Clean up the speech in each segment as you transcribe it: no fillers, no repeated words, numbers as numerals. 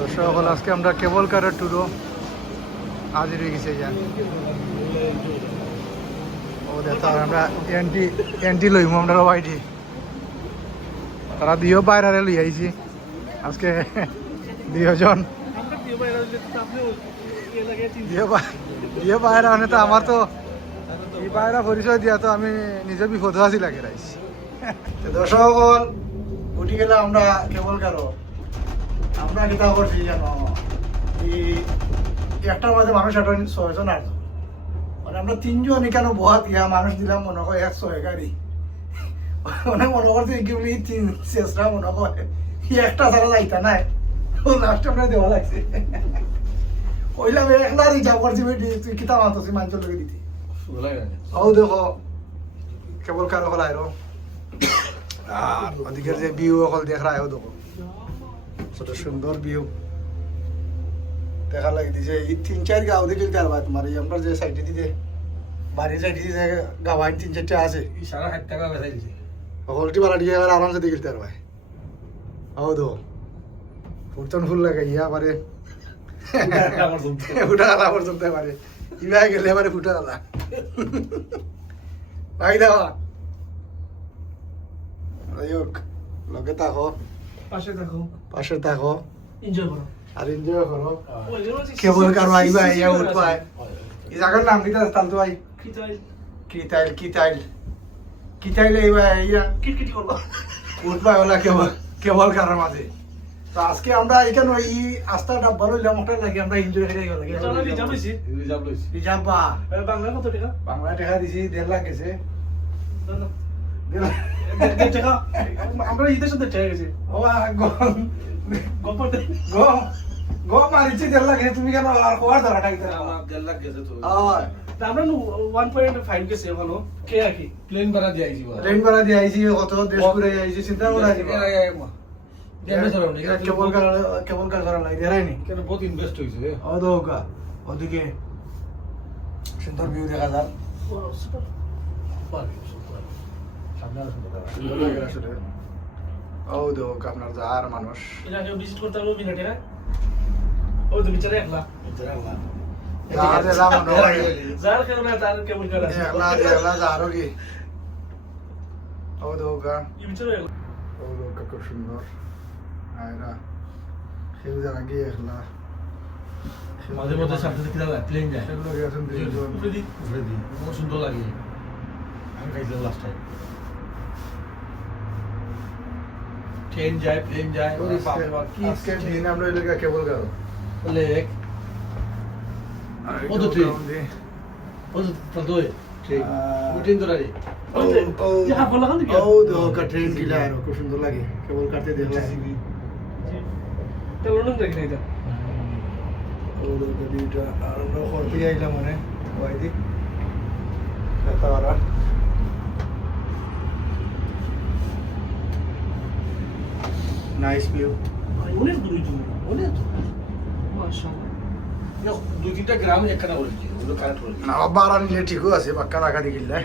দর্শক আজকে আমরা কেবল কারের ট্যুরও হাজির হয়ে গেছি ও দেখো আমরা এন্টি লইমু আমরা ওয়াইডি তারা দিও বাইরে লই আইছি আজকে দুজন দিয়ে বাইরে মানে তো আমার তো এই বাইরে পরিচয় দিয়া তো আমি নিজে বিপদ আছি লাগে রাইছি দর্শক উঠি গেলাম আমরা কেবল কারো আমরা কিতা করছি জানো এই একটার মধ্যে মানুষ 6জন 8জন মানে আমরা 3জন এখানে বহা দিয়া মানুষ দিলাম মনে হয় 100 গাড়ি অনেক মনে করছে কি বলি 3 শেষরা মনে হয় একটা তারা যাইতা নাই ও লাস্ট আমরা দেওয়া লাগছে ওইলাম একলা রিজার্ভ করছি বেটি তুই কিতা মাতছি মানুষের লোকে দিতে ও দেখো কেবল কারো হল আইরো আর ওদিকের যে ভিউ অকল দেখ রায় দেখো ছোট সুন্দর ভিউ দেখা লাগে দিছে এই 3-4 গাঁও দেখি কারবার তোমার এই আমরা যে সাইডে দিতে বাড়ির সাইডে দিতে গাঁও 3-4টা আছে সারা 60 টাকা বেচাই দিছে হলটি বাড়া দিয়ে আরামসে দেখি তার ভাই হৌদো ফুটন ফুল লাগাইয়া পারে ফুটা আলা পর্যন্ত পারে ইবা গেলে পারে ফুটা আলা ভাই দেওয়া লগে থাকো পাশে থাকো এনজয় করো আর এনজয় করো কেবল কারো আইবা ইয়া উঠবাই এই জায়গার নাম কি তাল তো ভাই কিতাইল আইবা ইয়া কিটকিট করবা উঠবাই ওলা কেবল কারোর মাঝে তো আজকে আমরা এখানে এই আস্তা ডাব্বা লইলাম ওটা লাগে আমরা এনজয় করে গেল লাগে চলো রিজার্ভ হইছি রিজার্ভ বা বাংলা কত টাকা বাংলা টাকা দিছি 1.5 লাখ গেছে টাকা আমরা ঈদের সাথে টাকা গেছি গপ গো মারিছি 1.5 লাখ তুমি কেন আর কোয়ার ধরা টাকা আমার 1.5 লাখ গেছে তো আমরা 1.5 গেছে ভালো কে আকি প্লেন ভাড়া দিয়ে আইছি ট্রেন ভাড়া দিয়ে আইছি কত দেশ ঘুরে আইছি চিন্তা করা কেবল কার করা লাগে দেখায়নি কেন বহুত ইনভেস্ট হইছে ও দৌকা ওদিকে সুন্দর ভিউ দেখা যায় সুন্দর লাগে আসলে ও দৌকা আপনার যার মানুষ এটা কেউ ভিজিট করতে পারবো বিনা টাকা ও তো বিচারে একলা যার দেলা মনে হয় যার কেন না তার কেমন করে আছে একলা যারও কি ও দৌকা এই বিচারে একলা ও দৌকা খুব সুন্দর আয়রা সেও জানা গিয়ে একলা মাঝে মধ্যে সাথে সাথে কিলা প্লেন যায় সেগুলো গেছেন দুইজন উপরে দি খুব সুন্দর লাগে আমি খাইছিলাম লাস্ট টাইম ট্রেন যায় প্লেন যায় ওরে বাপ রে বাপ কি আজকে দিন আমরা এলাকা কেবল গাও লেক ও তো ট্রেন ও তো তো ঠিক উঠিন তো রে ও যা বলা হন কি ও দৌকা ট্রেন কিলা আর খুব সুন্দর লাগে কেবল কাটতে দেখলা তো লন্ডন দেখে এটা ও দৌকা ভিউটা আর আমরা করতে আইলাম মানে ওইদিক তারা নাইস ভিউ অনেক দূর তুমি অনেক মাশাআল্লাহ দুই তিনটা গ্রাম একখানা করেছি ওগুলো কানেক্ট করেছি না বাড়া নিলে ঠিকও আছে বাক্কা রাখা দেখিলে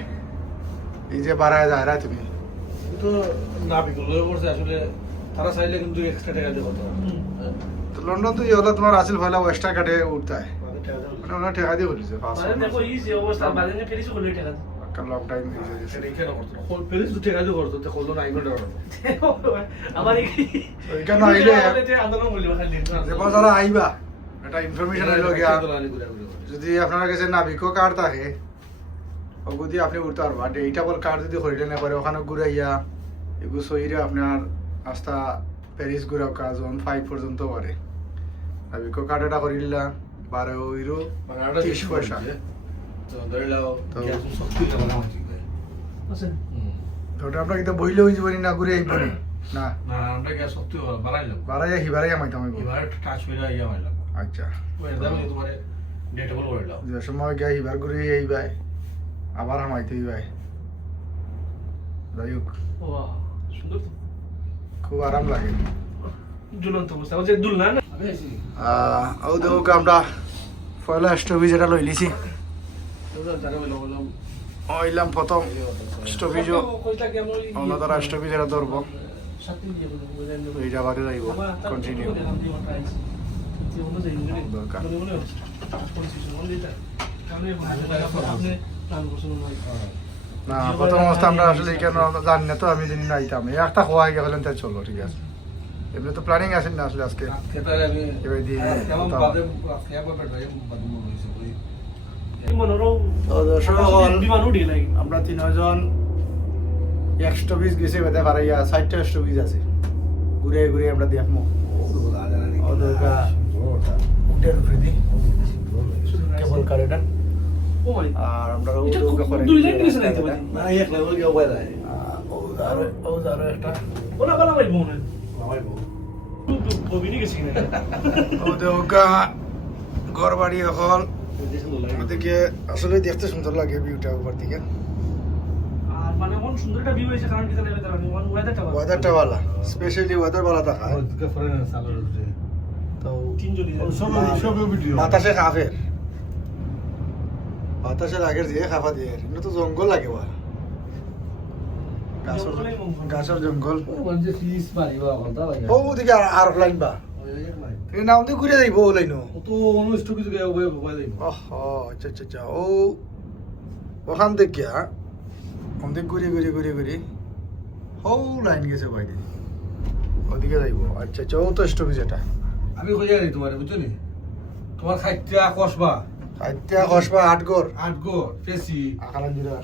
এই যে বাড়ায় যায় রা তুমি তো না বিকল্প করছে আসলে তারা চাইলে কিন্তু এক্সট্রা টাকা দিয়ে কথা তো লন্ডন তো হলো তোমার আসল ভালো ওয়েস্টার কাটে উঠতে হয় মানে ওরা ঠেকা দিয়ে বলেছে মানে দেখো এই যে অবস্থা বাজে না ফেরিস করলে টাকা বাক্কা লং টাইম হয়েছে সেটা এখানে করতো না ফেরিস তো টাকা দিয়ে করতো তো করলো না আইগো টাকা আমার এখানে আইলে আন্দোলন করলি খালি যে যারা আইবা এটা ইনফরমেশন হইল গিয়া যদি আপনার কাছে নাবিকো কার্ড থাকে ওগুদি আপনি উঠতে পারবা এইটা বল কার্ড যদি হইলে না পারে ওখানে ঘুরাইয়া এগুলো সইরে আপনার আস্তা প্যারিস ঘুরাও কাজ 5 পর্যন্ত পারে নাবিকো কার্ড এটা করিলা 12 ইউরো 30 পয়সা তো ধরে লাও গ্যাস শক্তি লাগা ঠিক আছে ওটা আপনার কিন্তু বইলে হয়ে যাবে না ঘুরে আইব না না আমরা গ্যাস শক্তি বাড়াইলাম বাড়াইয়া হিবারাইয়া মাইতাম এবার টাচ মেরা ইয়া হইলাম আচ্ছা ওই দাম তোমার ডেটেবল করে দাও যে সময় গিয়ে হিবার ঘুরে আইবাই আবার হামাইতে হইবাই যাই হোক ওয়া সুন্দর তো খুব আরাম লাগে ঝুলন্ত অবস্থা ওই যে দুল না ও দেখো আমরা পয়লা স্টপেজ এটা লই লিছি ওইলাম প্রথম স্টপেজও অন্যতরা স্টপেজ এটা ধরবো এইটা বাদে যাইব কন্টিনিউ না প্রথম অবস্থা আমরা আসলে কেন জানি না তো আমি দিন আইতাম এই একটা খোয়া গিয়ে হলেন তাই চলবো ঠিক আছে এমনি তো প্ল্যানিং আছেন না আসলে আজকে এবার দিয়ে আমরা 3 জন 120 গেছে বেদে পারাইয়া 60টা 120 আছে ঘুরে ঘুরে আমরা দেখমু ওদেরকা উঠের উপরে দি কেবল কারেটা আর আমরা ওদেরকা করে একটা ওদেরকা ঘর বাড়ি এখন ওদিকে আসলে দেখতে সুন্দর লাগে ভিউটা উপর দিকে ওয়েদারটা ভালো স্পেশালি ওয়েদার ভালো থাকা তো বাতাসে খাফের বাতাসের আগের দিয়ে খাফা দিয়ে এমনি তো জঙ্গল লাগে বা গাছের জঙ্গল ও ওদিকে আর লাইন বা নাম দিয়ে ঘুরে যাইব ও লাইন আচ্ছা আচ্ছা আচ্ছা ও ওখান থেকে ওদিকে ঘুরে ঘুরে ঘুরে ঘুরে ও লাইন গেছে বাইরে ওদিকে যাইব আচ্ছা আচ্ছা ও তো স্টপেজ এটা আমি কই জানি তোমার বুঝছো নি তোমার খাইত্যা কসবা খাইত্যা কসবা আটগড় পেসি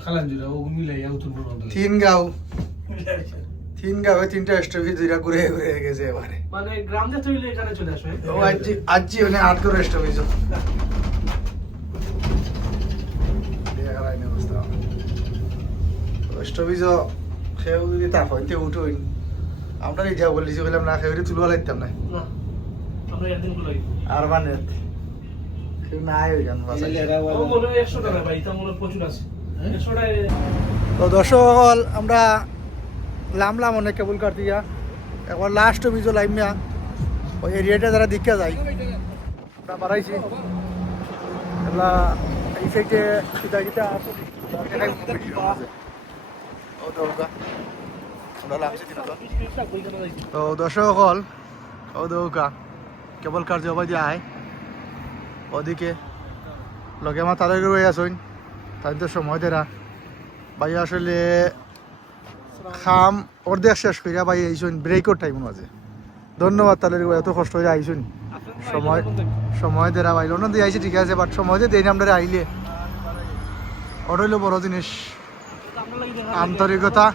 খালাঞ্জুরা ও মিলাইয়া উত্তর পূর্ব 3 গাঁও 3টা স্টপেজ দুইটা ঘুরে ঘুরে গেছে এবারে মানে গ্রাম যে তৈরি এখানে চলে আসবে ও আজ মানে আটগড় স্টপেজ স্টপেজ খেয়েও যদি তা হইতে উঠোই আমরা এই যা বলেছি বললাম না খেয়ে তুলবা লাগতাম না না আমরা একদিন গুলো আর মানে কেউ নাই ওই গান আমার মনে হয় 100 টাকা ভাই তা মনে হয় প্রচুর আছে 100 টাকা তো দর্শক আমরা লামলাম অনেক কেবল কাট দিয়া একবার লাস্ট ভিজো লাইমিয়া ওই এরিয়াটা যারা দীক্ষা যায় আমরা বাড়াইছি এগুলা এই সাইডে কিতা কিতা আছে তো দর্শক ও দৌকা কেবল কার জবাই দিয়ে আয় ওদিকে লগে আমার তাদের রয়ে আসুন তাই তো সময় দেরা ভাই আসলে খাম অর্ধেক শেষ করিয়া ভাই আইসুন ব্রেকর টাইম মাঝে ধন্যবাদ তাদের এত কষ্ট হয়ে আইসুন সময় দেরা ভাই লোন দিয়ে আইসি ঠিক আছে বাট সময় দিয়ে দেয় আমরা আইলে ওটা হইলো বড় জিনিস আন্তরিকতা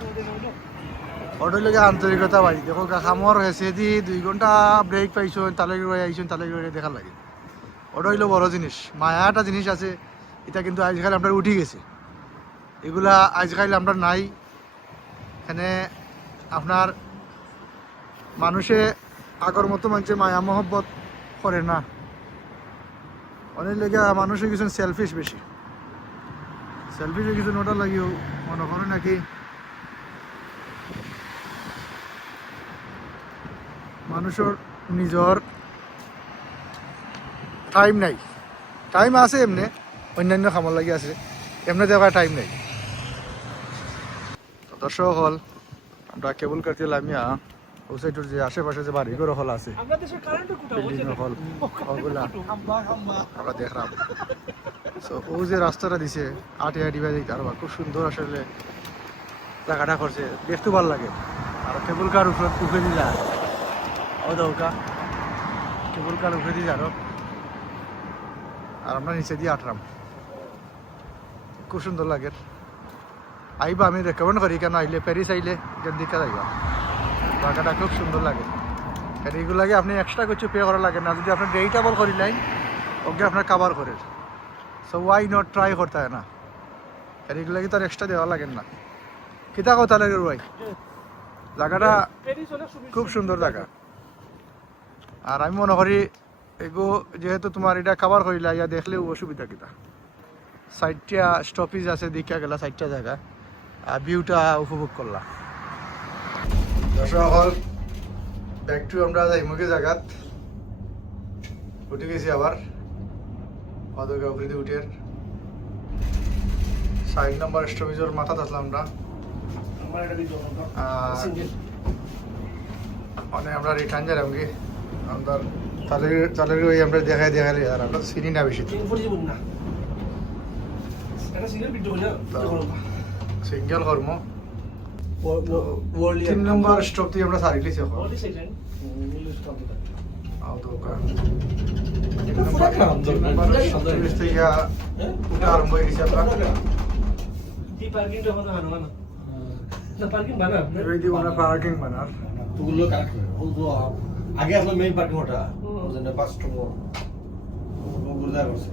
ওটার লগে আন্তরিকতা ভাই দেখো খামর হয়েছে দি 2 ঘন্টা ব্রেক পাইছুন তালে আইসুন তালে দেখার লাগে ওটা হইলো বড় জিনিস মায়াটা জিনিস আছে এটা কিন্তু আজকাল আমরা উঠি গেছে এগুলা আজকাল আমরা নাই এখানে আপনার মানুষে আগর মতো মানুষে মায়া মহব্বত করে না অনেক লেগে মানুষের কিছু সেলফিশ বেশি সেলফিশ কিছু ওটা লাগিও মনে করে নাকি মানুষের নিজের টাইম নাই টাইম আছে এমনি অন্যান্য কামর লাগি আছে এমনি দেওয়ার টাইম নাই দর্শক হল আমরা কেবল কাটতে লামিয়া ও সাইডের যে আশেপাশে যে বাড়িঘর হল আছে বিল্ডিং হল ওগুলা আমরা দেখলাম সো ও যে রাস্তাটা দিছে আটে বাজে কারবার খুব সুন্দর আসলে জায়গাটা করছে দেখতে ভালো লাগে আর কেবল কার উঠে দিলা ও দৌকা কেবল কার উঠে দিয়ে আরো আর আমরা নিচে দিয়ে আটরাম খুব সুন্দর লাগে আইবা আমি রেকমেন্ড করি কেন আইলে প্যারিস আইলে যেন দিকে যাইবা জায়গাটা খুব সুন্দর লাগে আর এইগুলাকে আপনি এক্সট্রা কিছু পে করা লাগে না যদি আপনি ডেইটেবল করিলেন ওকে আপনার কাভার করে সো ওয়াই নট ট্রাই করতে হয় না আর এগুলাকে তো আর এক্সট্রা দেওয়া লাগে না কিতা কথা লাগে ভাই জায়গাটা খুব সুন্দর জায়গা আর আমি মনে করি এগো যেহেতু তোমার এটা কাভার করিলা ইয়া দেখলেও অসুবিধা কিতা 60টা স্টপেজ আছে দেখা গেলা 60টা জায়গা আর ভিউটা উপভোগ করলা দর্শক হল ব্যাক টু আমরা যাইমুখী জায়গাত উঠে গেছি আবার অদরকা উপরে উঠে 60 নম্বর স্টপেজের মাথাত আসলাম আমরা মানে আমরা রিটার্ন যাই আমরা চালের ওই আমরা দেখাই দেখালে আর আমরা তো চিনি না বেশি তো উপরে যাবো না এটা সিঙ্গেল ভিডিও না সিঙ্গেল কর্ম ওয়ার্ল্ড 3 নম্বর স্টপ দিয়ে আমরা সারি লিছি এখন অলরেডি সেকেন্ড আও দোকান এটা পুরা খারাপ উঠা আরম্ভ হয়ে গেছে আমরা এই পার্কিংটা হলো না না না পার্কিং বানা এই দিয়ে আমরা পার্কিং বানার ওগুলো কানেক্ট করে ওগুলো আগে আসলে মেইন পার্কিং ওটা ওজন্য বাস স্টপ ওগুলো দা করছে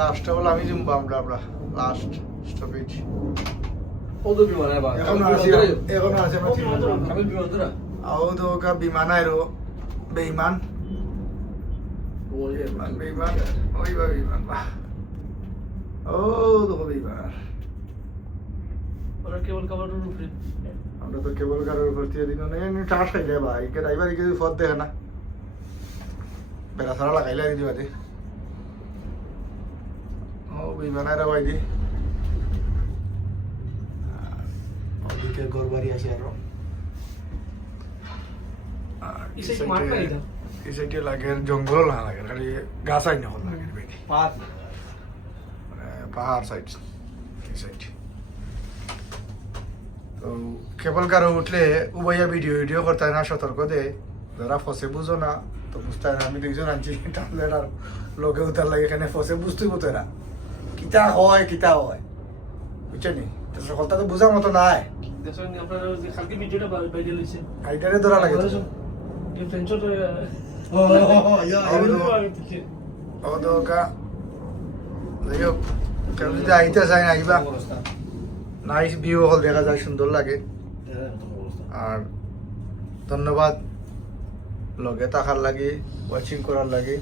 লাস্ট বল আমি জুমবা আমরা লাস্ট স্টপেজ ওদের বিমান আবার এখন আছে আমরা তিন নম্বর আমি বিমান ধরা আও দোকা বিমান আইরো বেঈমান বেঈমান ওই বা বেঈমান বাহ ও দোকা বেঈমান ওরা কেবল কভারের উপরে আমরা তো কেবল কারোর ভর্তি দিন না এমনি টাস খাই যায় ভাই কে ড্রাইভার কে ফদ দেখে না বেলা সারা লাগাইলে দিদি বাদে ও বিমানারা ভাই দি ওদিকে ঘর বাড়ি আছে আরো এই সাইড মাঠ পাই দাও এই সাইডে লাগে জঙ্গল না লাগে খালি গাছ আইন হল লাগে বেশি পাঁচ পাহাড় সাইড এই সাইড তো কেবল কারো উঠলে উভয়া ভিডিও করতে হয় না সতর্ক দে যারা ফসে বুঝো না তো বুঝতে হয় না আমি দুইজন আনছি টানলে আর লোকে উঠার লাগে এখানে ফসে বুঝতেই বলতো এরা কিতা হয় বুঝছো নি তো সকলটা তো বোঝার মতো নাই দেখেন আপনারা যে কালকে ভিডিওটা বাইরে লইছে আইটারে ধরা লাগে তো। এই ফ্রেঞ্চর ও ইয়া ওদোকা যাই হোক কেউ যদি আইতে চাই না আইবা নাইস ভিউ হল দেখা যায় সুন্দর লাগে আর ধন্যবাদ লগে থাকার লাগে ওয়াচিং করার লাগে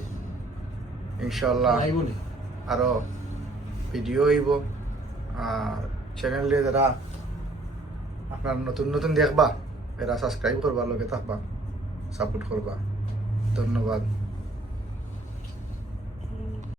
ইনশাল্লাহ আরো ভিডিও হইব আর চ্যানেলে যারা আপনার নতুন দেখবা এরা সাবস্ক্রাইব করবা লগে থাকবা সাপোর্ট করবা ধন্যবাদ।